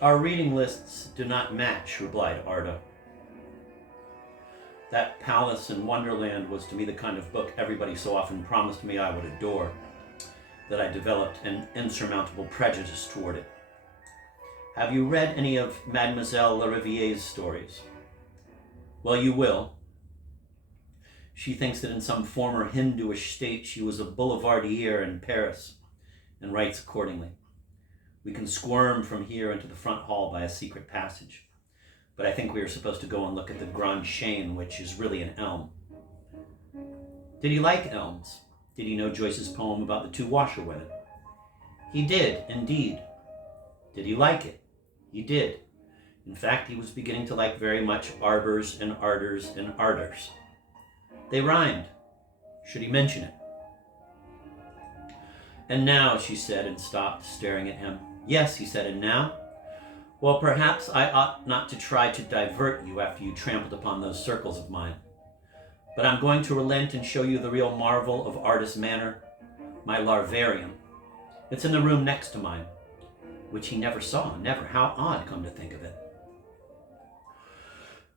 Our reading lists do not match, replied Arda. That Palace in Wonderland was to me the kind of book everybody so often promised me I would adore, that I developed an insurmountable prejudice toward it. Have you read any of Mademoiselle Larivier's stories? Well, you will. She thinks that in some former Hinduish state she was a boulevardier in Paris, and writes accordingly. We can squirm from here into the front hall by a secret passage, but I think we are supposed to go and look at the Grand Chêne, which is really an elm. Did he like elms? Did he know Joyce's poem about the two washerwomen? He did, indeed. Did he like it? He did. In fact, he was beginning to like very much arbors and ardors and ardors. They rhymed. Should he mention it? And now, she said, and stopped, staring at him. Yes, he said, and now? Well, perhaps I ought not to try to divert you after you trampled upon those circles of mine. But I'm going to relent and show you the real marvel of Artist Manor, my larvarium. It's in the room next to mine, which he never saw, never. How odd, come to think of it.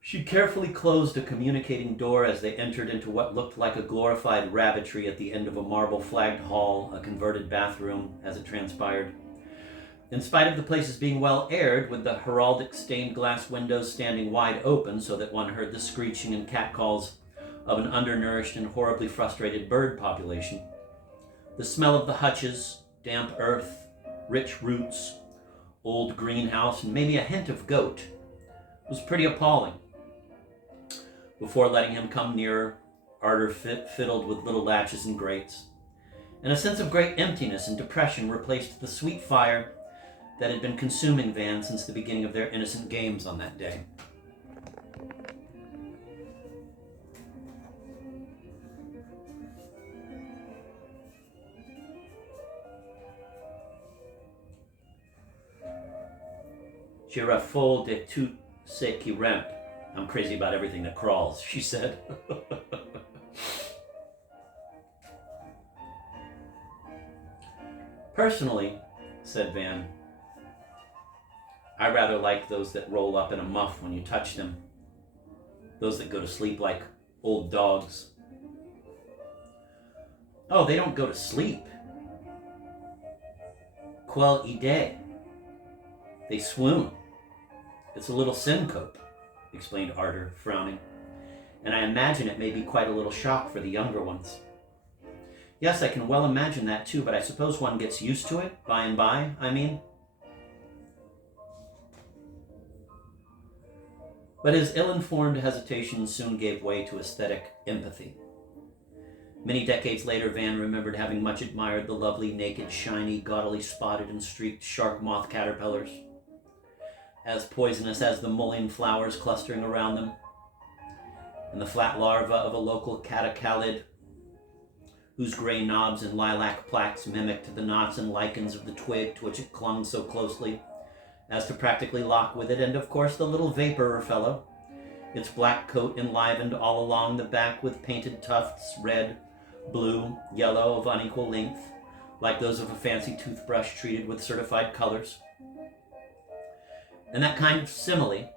She carefully closed a communicating door as they entered into what looked like a glorified rabbitry at the end of a marble-flagged hall, a converted bathroom, as it transpired. In spite of the places being well aired, with the heraldic stained glass windows standing wide open so that one heard the screeching and catcalls of an undernourished and horribly frustrated bird population, the smell of the hutches, damp earth, rich roots, old greenhouse, and maybe a hint of goat was pretty appalling. Before letting him come nearer, Arder fiddled with little latches and grates, and a sense of great emptiness and depression replaced the sweet fire that had been consuming Van since the beginning of their innocent games on that day. Je raffole de tout ce qui rampe. I'm crazy about everything that crawls, she said. Personally, said Van, I rather like those that roll up in a muff when you touch them. Those that go to sleep like old dogs. Oh, they don't go to sleep. Quelle idée. They swoon. It's a little syncope, explained Arder, frowning, and I imagine it may be quite a little shock for the younger ones. Yes, I can well imagine that too, but I suppose one gets used to it, by and by, I mean. But his ill-informed hesitation soon gave way to aesthetic empathy. Many decades later, Van remembered having much admired the lovely, naked, shiny, gaudily spotted and streaked shark moth caterpillars, as poisonous as the mullein flowers clustering around them, and the flat larva of a local catacalid, whose gray knobs and lilac plaques mimicked the knots and lichens of the twig to which it clung so closely as to practically lock with it, and of course the little vaporer fellow, its black coat enlivened all along the back with painted tufts, red, blue, yellow, of unequal length, like those of a fancy toothbrush treated with certified colors. And that kind of simile,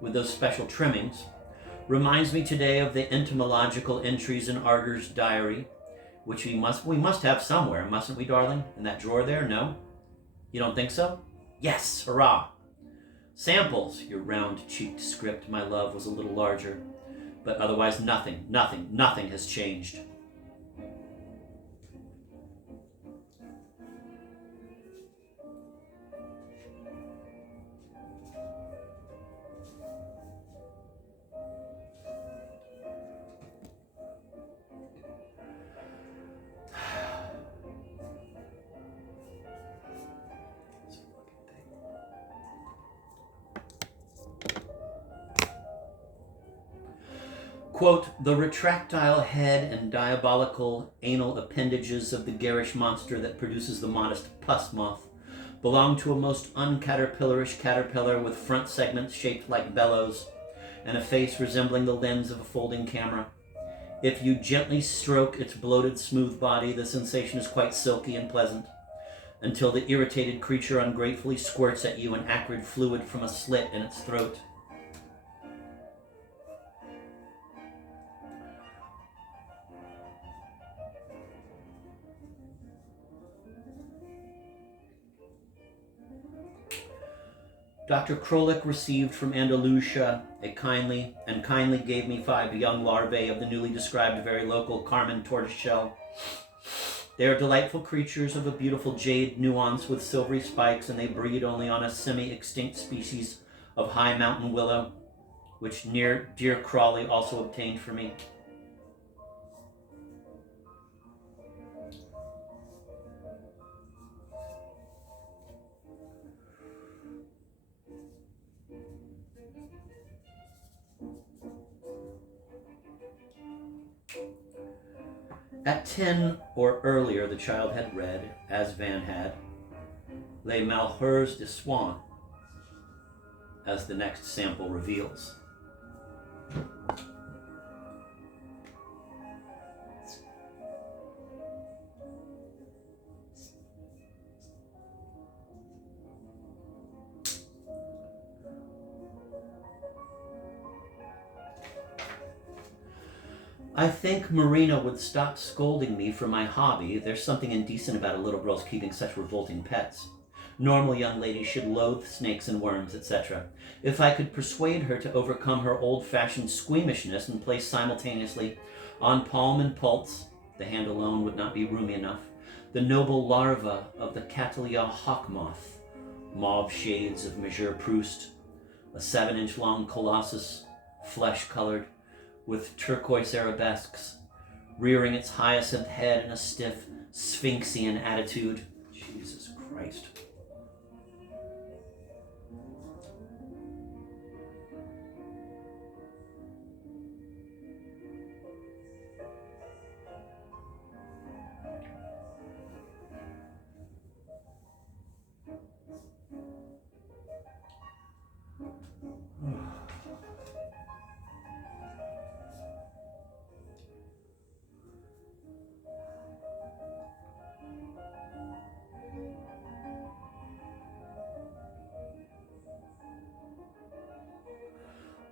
with those special trimmings, reminds me today of the entomological entries in Arder's diary, which we must have somewhere, mustn't we, darling? In that drawer there, no? You don't think so? Yes, hurrah! Samples, your round-cheeked script, my love, was a little larger, but otherwise nothing has changed. Quote, the retractile head and diabolical anal appendages of the garish monster that produces the modest pus moth belong to a most uncaterpillarish caterpillar with front segments shaped like bellows and a face resembling the lens of a folding camera. If you gently stroke its bloated, smooth body, the sensation is quite silky and pleasant. until the irritated creature ungratefully squirts at you an acrid fluid from a slit in its throat. Dr. Krolik received from Andalusia kindly gave me 5 young larvae of the newly described very local Carmen tortoiseshell. They are delightful creatures of a beautiful jade nuance with silvery spikes, and they breed only on a semi-extinct species of high mountain willow, which dear Crawley also obtained for me. At 10 or earlier, the child had read, as Van had, Les Malheurs de Swann, as the next sample reveals. I think Marina would stop scolding me for my hobby. There's something indecent about a little girl's keeping such revolting pets. Normal young ladies should loathe snakes and worms, etc. If I could persuade her to overcome her old-fashioned squeamishness and place simultaneously on palm and pulse, the hand alone would not be roomy enough, the noble larva of the Catalia hawk moth, mauve shades of Monsieur Proust, a 7-inch long colossus, flesh-colored, with turquoise arabesques, rearing its hyacinth head in a stiff, Sphinxian attitude. Jesus Christ.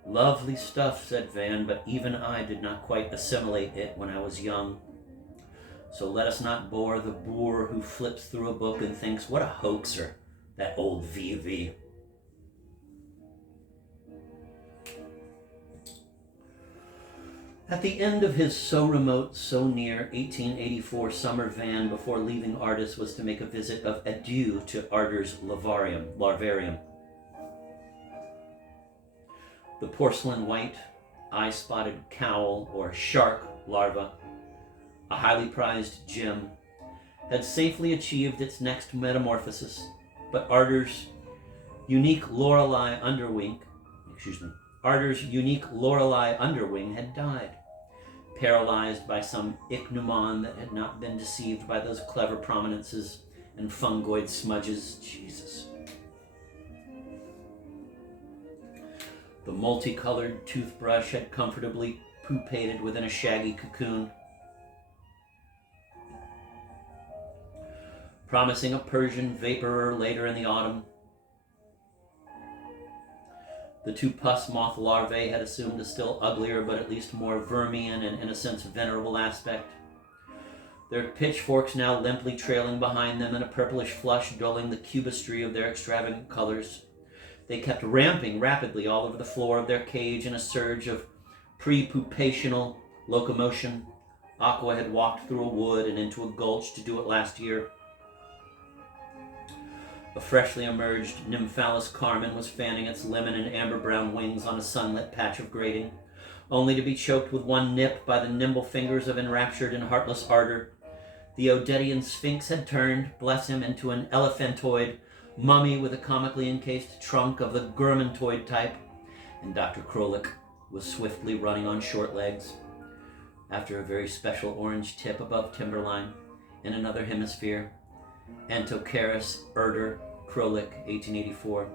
Lovely stuff, said Van, but even I did not quite assimilate it when I was young. So let us not bore the boor who flips through a book and thinks, what a hoaxer, that old V.V. At the end of his so remote, so near 1884 summer van before leaving Artis was to make a visit of adieu to Ardor's larvarium. The porcelain white, eye-spotted cowl or shark larva, a highly prized gem, had safely achieved its next metamorphosis, but Ardor's unique Lorelei underwing had died, paralyzed by some ichneumon that had not been deceived by those clever prominences and fungoid smudges. Jesus. The multicolored toothbrush had comfortably pupated within a shaggy cocoon, promising a Persian vaporer later in the autumn. The 2 pus moth larvae had assumed a still uglier but at least more vermian and in a sense venerable aspect, their pitchforks now limply trailing behind them in a purplish flush dulling the cubistry of their extravagant colors. They kept ramping rapidly all over the floor of their cage in a surge of pre-pupational locomotion. Aqua had walked through a wood and into a gulch to do it last year. A freshly emerged Nymphalis carmen was fanning its lemon and amber-brown wings on a sunlit patch of grating, only to be choked with one nip by the nimble fingers of enraptured and heartless Ardor. The Odetian Sphinx had turned, bless him, into an elephantoid mummy with a comically encased trunk of the Gurmantoid type, and Dr. Krolik was swiftly running on short legs. After a very special orange tip above timberline, in another hemisphere, Antocharis Ardor Krolik, 1884,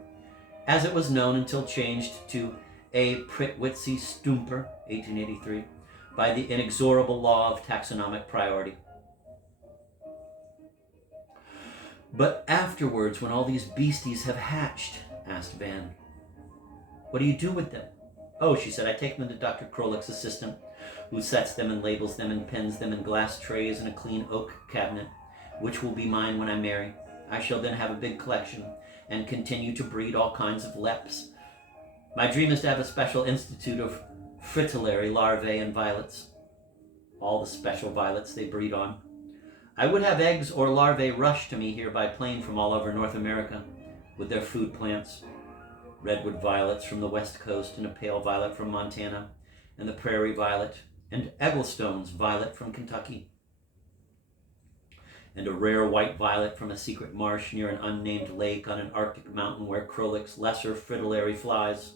as it was known until changed to A. Pritwitzi Stumper, 1883, by the inexorable law of taxonomic priority. But afterwards, when all these beasties have hatched, asked Van, what do you do with them? Oh, she said, I take them to Dr. Krolik's assistant, who sets them and labels them and pins them in glass trays in a clean oak cabinet, which will be mine when I marry. I shall then have a big collection and continue to breed all kinds of leps. My dream is to have a special institute of fritillary larvae and violets. All the special violets they breed on. I would have eggs or larvae rush to me here by plane from all over North America with their food plants. Redwood violets from the west coast, and a pale violet from Montana, and the prairie violet, and Egglestone's violet from Kentucky, and a rare white violet from a secret marsh near an unnamed lake on an Arctic mountain where Krolik's lesser fritillary flies.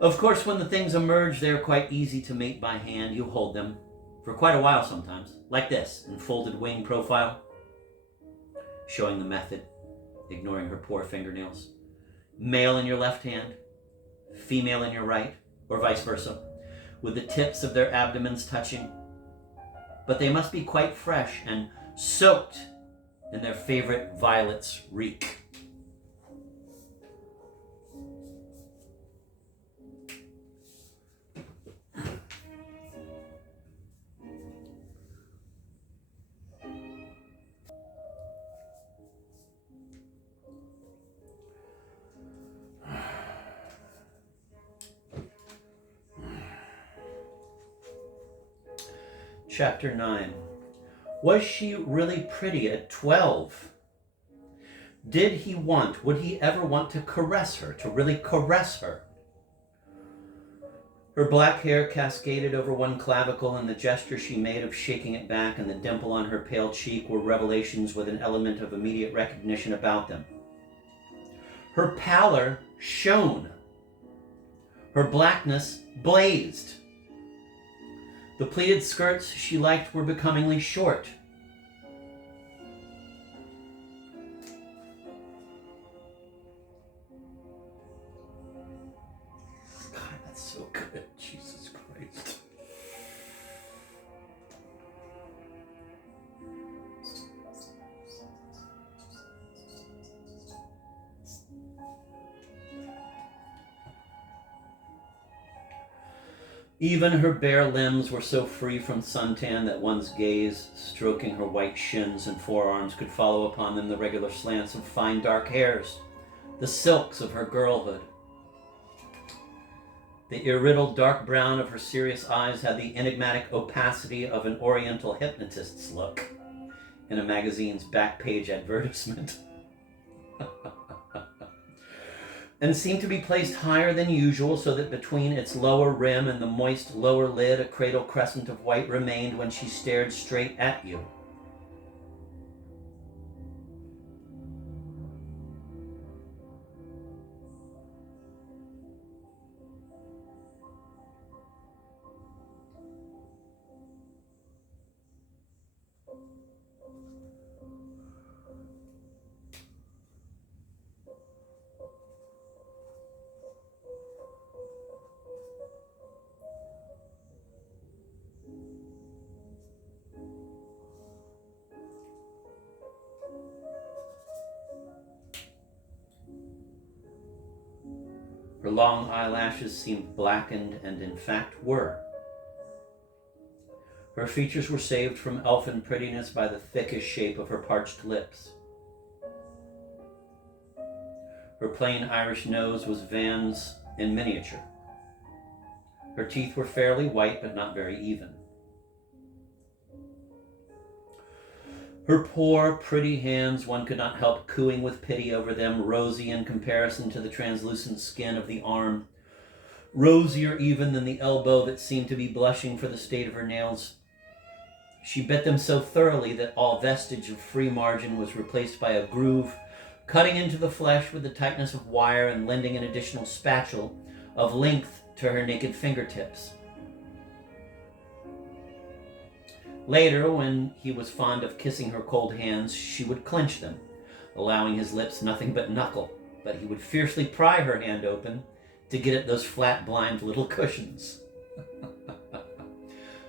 Of course, when the things emerge, they are quite easy to mate by hand. You hold them for quite a while sometimes, like this, in folded wing profile, showing the method, ignoring her poor fingernails. Male in your left hand, female in your right, or vice versa, with the tips of their abdomens touching. But they must be quite fresh and soaked in their favorite violet's reek. Chapter 9. Was she really pretty at 12? Would he ever want to caress her, to really caress her? Her black hair cascaded over one clavicle, and the gesture she made of shaking it back and the dimple on her pale cheek were revelations with an element of immediate recognition about them. Her pallor shone. Her blackness blazed. The pleated skirts she liked were becomingly short. God, that's so good. Jesus Christ. Even her bare limbs were so free from suntan that one's gaze, stroking her white shins and forearms, could follow upon them the regular slants of fine dark hairs, the silks of her girlhood. The iridal dark brown of her serious eyes had the enigmatic opacity of an oriental hypnotist's look in a magazine's back page advertisement. And seemed to be placed higher than usual, so that between its lower rim and the moist lower lid a cradle crescent of white remained when she stared straight at you. Her long eyelashes seemed blackened, and in fact were. Her features were saved from elfin prettiness by the thickish shape of her parched lips. Her plain Irish nose was Van's in miniature. Her teeth were fairly white, but not very even. Her poor, pretty hands, one could not help cooing with pity over them, rosy in comparison to the translucent skin of the arm, rosier even than the elbow that seemed to be blushing for the state of her nails. She bit them so thoroughly that all vestige of free margin was replaced by a groove, cutting into the flesh with the tightness of wire and lending an additional spatule of length to her naked fingertips. Later, when he was fond of kissing her cold hands, she would clench them, allowing his lips nothing but knuckle, but he would fiercely pry her hand open to get at those flat, blind little cushions.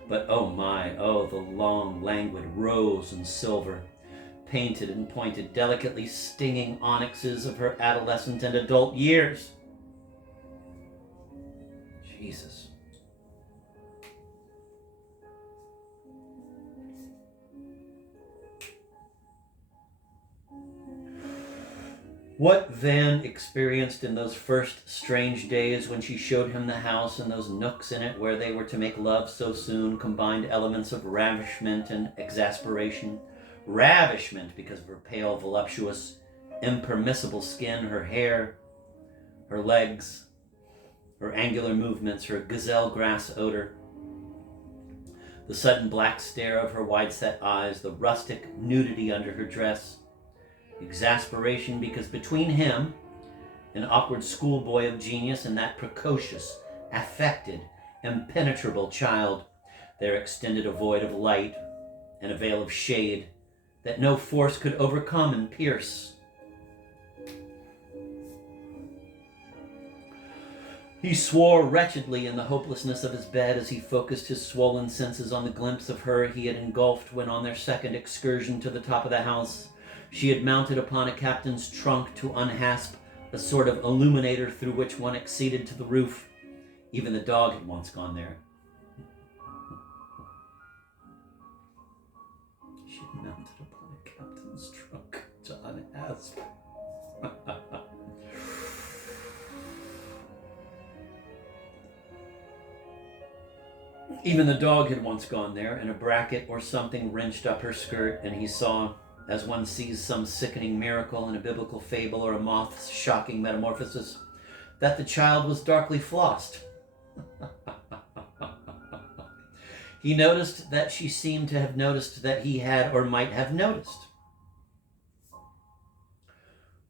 But oh my, oh, the long, languid rose and silver, painted and pointed, delicately stinging onyxes of her adolescent and adult years. Jesus. What Van experienced in those first strange days when she showed him the house and those nooks in it where they were to make love so soon combined elements of ravishment and exasperation. Ravishment because of her pale, voluptuous, impermissible skin, her hair, her legs, her angular movements, her gazelle grass odor, the sudden black stare of her wide-set eyes, the rustic nudity under her dress. Exasperation because between him, an awkward schoolboy of genius, and that precocious, affected, impenetrable child, there extended a void of light and a veil of shade that no force could overcome and pierce. He swore wretchedly in the hopelessness of his bed as he focused his swollen senses on the glimpse of her he had engulfed when on their second excursion to the top of the house she had mounted upon a captain's trunk to unhasp a sort of illuminator through which one acceded to the roof. Even the dog had once gone there. She had mounted upon a captain's trunk to unhasp. Even the dog had once gone there, and a bracket or something wrenched up her skirt, and he saw, as one sees some sickening miracle in a biblical fable or a moth's shocking metamorphosis, that the child was darkly flossed. He noticed that she seemed to have noticed that he had or might have noticed.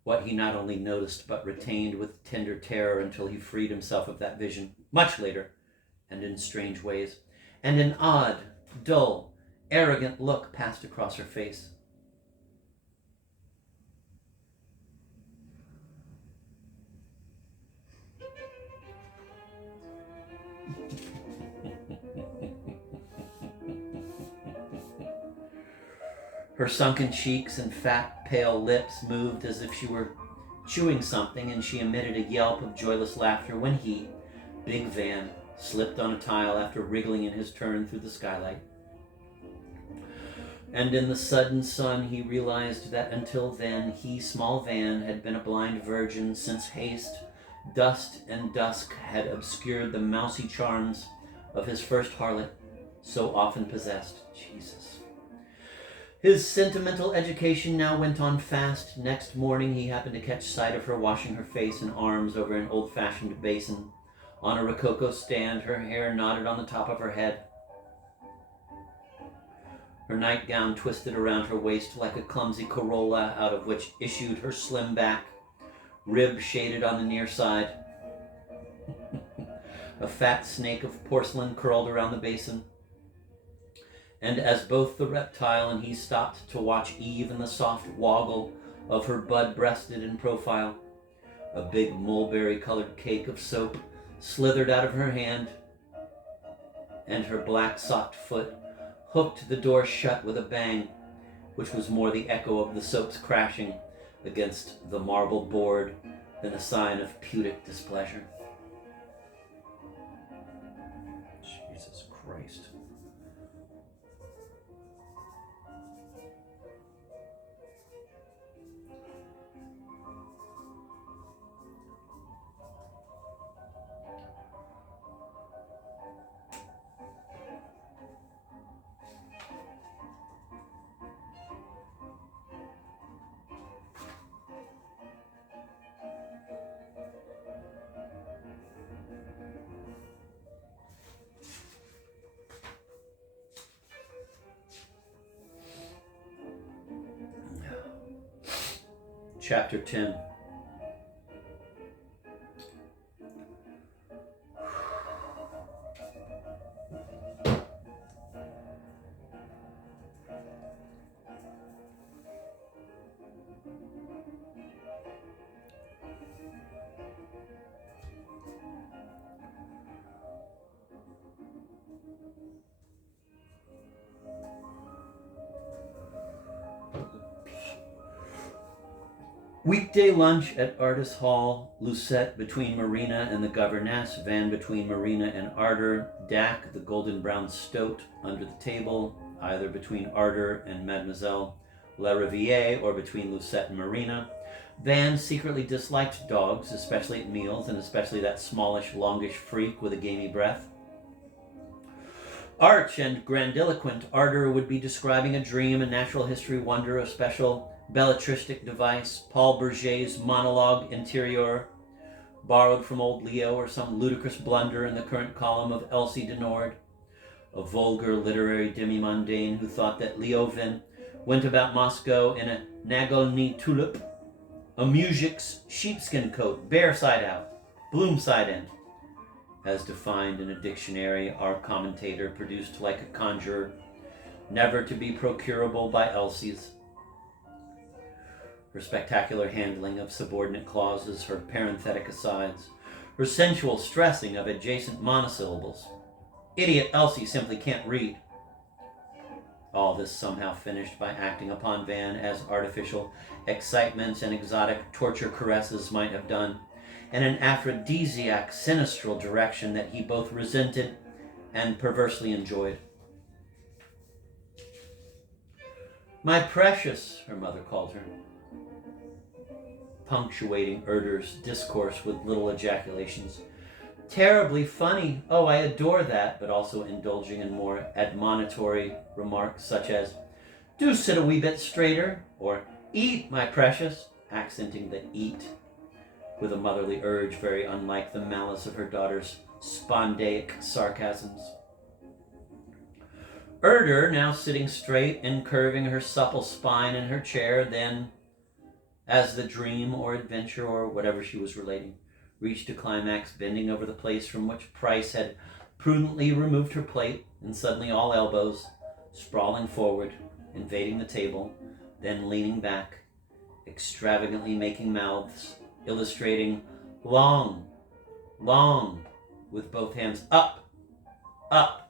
What he not only noticed but retained with tender terror until he freed himself of that vision, much later, and in strange ways, and an odd, dull, arrogant look passed across her face. Her sunken cheeks and fat, pale lips moved as if she were chewing something, and she emitted a yelp of joyless laughter when he, Big Van, slipped on a tile after wriggling in his turn through the skylight. And in the sudden sun he realized that until then he, Small Van, had been a blind virgin, since haste, dust, and dusk had obscured the mousy charms of his first harlot, so often possessed. Jesus. His sentimental education now went on fast. Next morning he happened to catch sight of her washing her face and arms over an old-fashioned basin on a rococo stand, her hair knotted on the top of her head, her nightgown twisted around her waist like a clumsy corolla out of which issued her slim back, rib shaded on the near side. A fat snake of porcelain curled around the basin. And as both the reptile and he stopped to watch Eve in the soft woggle of her bud-breasted in profile, a big mulberry-colored cake of soap slithered out of her hand, and her black socked foot hooked the door shut with a bang, which was more the echo of the soap's crashing against the marble board than a sign of pudic displeasure. Jesus Christ. Chapter 10. Weekday lunch at Artis Hall, Lucette between Marina and the governess, Van between Marina and Ardor, Dak, the golden brown stoat, under the table, either between Ardor and Mademoiselle Lariviere or between Lucette and Marina. Van secretly disliked dogs, especially at meals, and especially that smallish, longish freak with a gamey breath. Arch and grandiloquent, Ardor would be describing a dream, a natural history wonder, a special belletristic device, Paul Bourget's monologue intérieur, borrowed from old Leo, or some ludicrous blunder in the current column of Elsie Denord, a vulgar literary demi-mondaine who thought that Leovin went about Moscow in a Nagoldny tulip, a muzhik's sheepskin coat, bare side out, bloom side end, as defined in a dictionary our commentator produced like a conjurer, never to be procurable by Elsie's. Her spectacular handling of subordinate clauses, her parenthetic asides, her sensual stressing of adjacent monosyllables. Idiot Elsie simply can't read. All this somehow finished by acting upon Van as artificial excitements and exotic torture caresses might have done, in an aphrodisiac, sinistral direction that he both resented and perversely enjoyed. My precious, her mother called her, punctuating Erdor's discourse with little ejaculations. Terribly funny. Oh, I adore that, but also indulging in more admonitory remarks such as, do sit a wee bit straighter, or eat, my precious, accenting the eat with a motherly urge very unlike the malice of her daughter's spondaic sarcasms. Erdor, now sitting straight and curving her supple spine in her chair, then, as the dream or adventure or whatever she was relating reached a climax, bending over the place from which Price had prudently removed her plate, and suddenly all elbows, sprawling forward, invading the table, then leaning back, extravagantly making mouths, illustrating long, long, with both hands up, up,